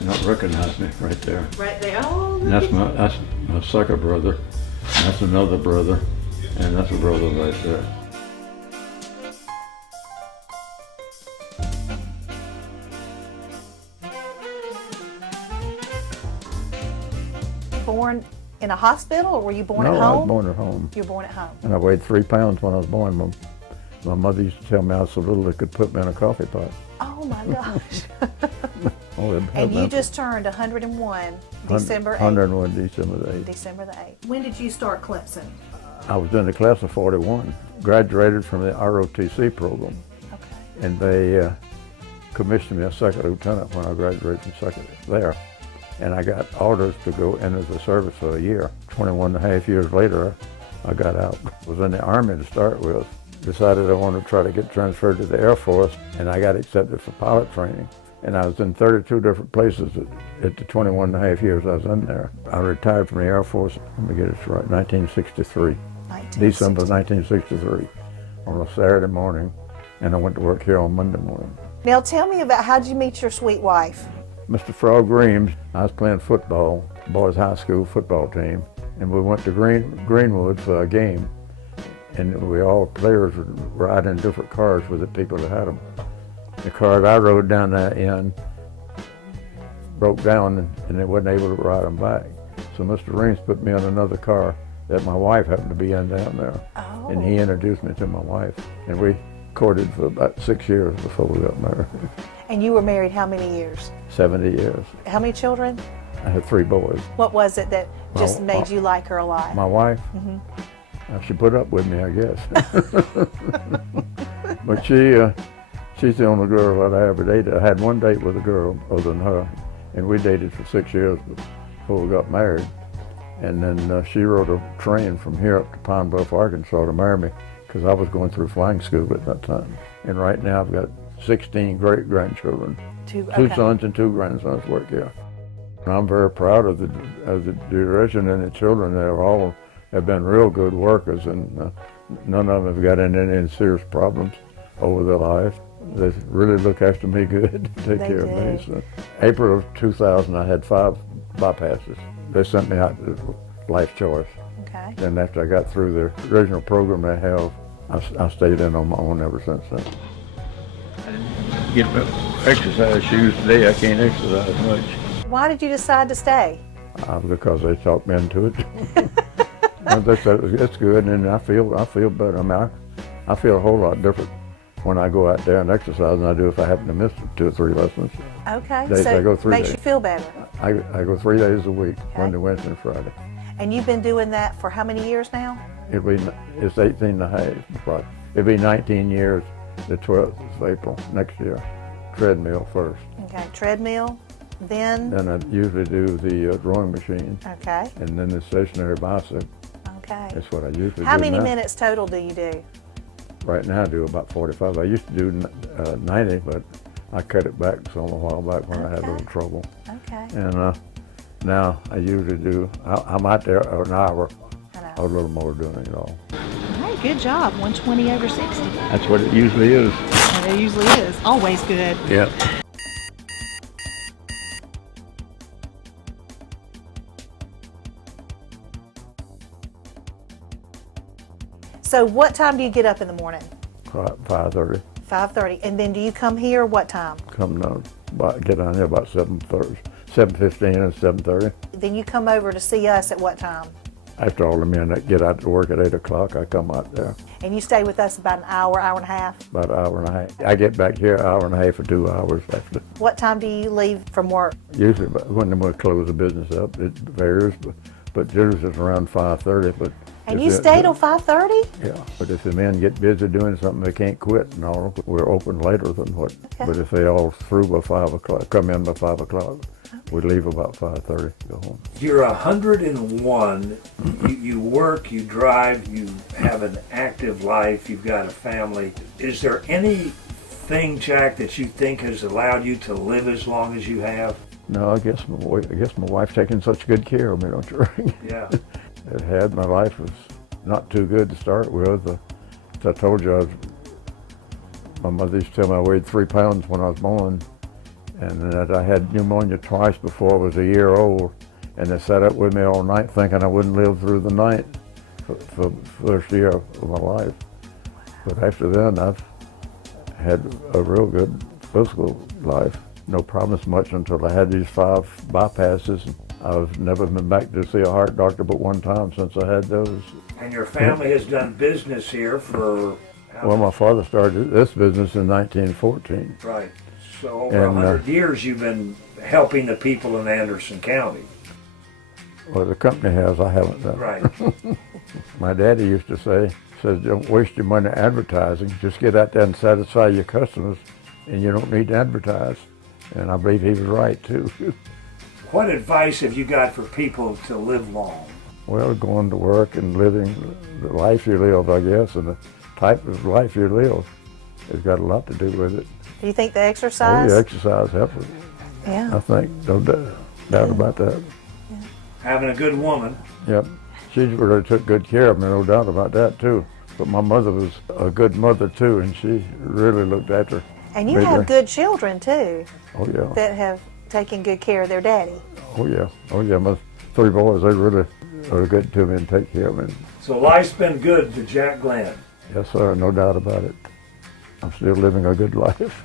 might not recognize me right there. Right there. Oh, And that's my second brother. And that's another brother. And that's a brother right there. Born in a hospital, or were you born No, at home? I was born at home. You were born at home. And I weighed 3 pounds when I was born. My mother used to tell me I was so little they could put me in a coffee pot. Oh my gosh. Oh, And you just turned 101 December 8th. 101 December the 8th. December the 8th. When did you start Clemson? I was in the class of 41, graduated from the ROTC program, Okay. and they commissioned me a second lieutenant when I graduated from second there. And I got orders to go into the service for a year. 21 and a half years later, I got out. I was in the Army to start with. Decided I wanted to try to get transferred to the Air Force, and I got accepted for pilot training. And I was in 32 different places at the 21 and a half years I was in there. I retired from the Air Force, let me get this right, 1963. December 1963, on a Saturday morning, and I went to work here on Monday morning. Now tell me about, how'd you meet your sweet wife? Mr. Frog Reams, I was playing football, boys high school football team, and we went to Greenwood for a game, and we all players would ride in different cars with the people that had them. The car I rode down that end broke down, and they wasn't able to ride them back. So Mr. Reams put me in another car that my wife happened to be in down there. Oh. And he introduced me to my wife. And we courted for about 6 years before we got married. And you were married how many years? 70 years. How many children? I had 3 boys. What was it that just made you like her a lot? My wife, she put up with me, I guess. But she's the only girl that I ever dated. I had one date with a girl other than her, and we dated for 6 years before we got married. And then she rode a train from here up to Pine Bluff, Arkansas to marry me, because I was going through flying school at that time. And right now I've got 16 great-grandchildren. Two sons and 2 grandsons work here. And I'm very proud of the direction and the children. They all have been real good workers, and none of them have got into any serious problems over their life. They really look after me good, take care of me. So, April of 2000, I had 5 bypasses. They sent me out to Life Choice. Okay. Then after I got through the original program they have, I stayed in on my own ever since then. I didn't get exercise shoes today. I can't exercise much. Why did you decide to stay? Because they talked me into it. They said it's good, and I feel better. I mean, I feel a whole lot different when I go out there and exercise than I do if I happen to miss 2 or 3 lessons. Okay, Days so I go 3 makes days. you feel better. I go 3 days a week, Monday, Wednesday, and Friday. And you've been doing that for how many years now? It's 18 and a half. Right. It'll be 19 years the 12th of April next year. Treadmill first. Okay, treadmill, then? Then I usually do the rowing machine. Okay. And then the stationary bicycle. Okay. That's what I usually do. How many now. minutes total do you do? Right now I do about 45. I used to do 90, but I cut it back some a while back when I had a little trouble. Okay. And now I usually do, I'm out there an hour, I a know. little more doing it all. All right, good job. 120 over 60. That's what it usually is. And it usually is. Always good. Yep. So what time do you get up in the morning? 5:30. 5:30. And then do you come here what time? Come down, get down here about 7:30, 7:15 and 7:30. Then you come over to see us at what time? After all the men that get out to work at 8 o'clock, I come out there And you stay with us about an hour, hour and a half? about an hour and a half. I get back here an hour and a half or 2 hours after. What time do you leave from work? Usually when we close the business up, it varies, but usually it's around 5:30. But And if you the- stay till 5:30? Yeah, but if the men get busy doing something, they can't quit and all, we're open later than what. Okay. But if they all through by 5 o'clock, come in by 5 o'clock, we leave about 5:30 to go home. You're 101. You work, you drive, you have an active life, you've got a family. Is there anything, Jack, that you think has allowed you to live as long as you have? No, I guess my wife's taking such good care of me, don't you think? Yeah. It had. My life was not too good to start with. As I told you, my mother used to tell me I weighed 3 pounds when I was born, And that I had pneumonia twice before I was a year old, and they sat up with me all night thinking I wouldn't live through the night for the first year of my life. But after then, I've had a real good physical life. No problems much until I had these 5 bypasses. I've never been back to see a heart doctor but one time since I had those. And your family has done business here for... Well, my father started this business in 1914. Right. So over 100 years you've been helping the people in Anderson County. Well, the company has, I haven't done. Right. My daddy used to say, says, don't waste your money advertising. Just get out there and satisfy your customers, and you don't need to advertise. And I believe he was right, too. What advice have you got for people to live long? Well, going to work and living the life you live, I guess, and the type of life you live has got a lot to do with it. Do you think the Oh, exercise? yeah, exercise helps it. Yeah. I think, no doubt about that. Having a good woman. Yep. She really took good care of me, no doubt about that, too. But my mother was a good mother, too, and she really looked after. And you have good children, too, Oh, yeah. that have taken good care of their daddy. Oh, yeah. Oh, yeah. My 3 boys, they really are good to me and take care of me. So life's been good to Jack Glenn. Yes, sir. No doubt about it. I'm still living a good life.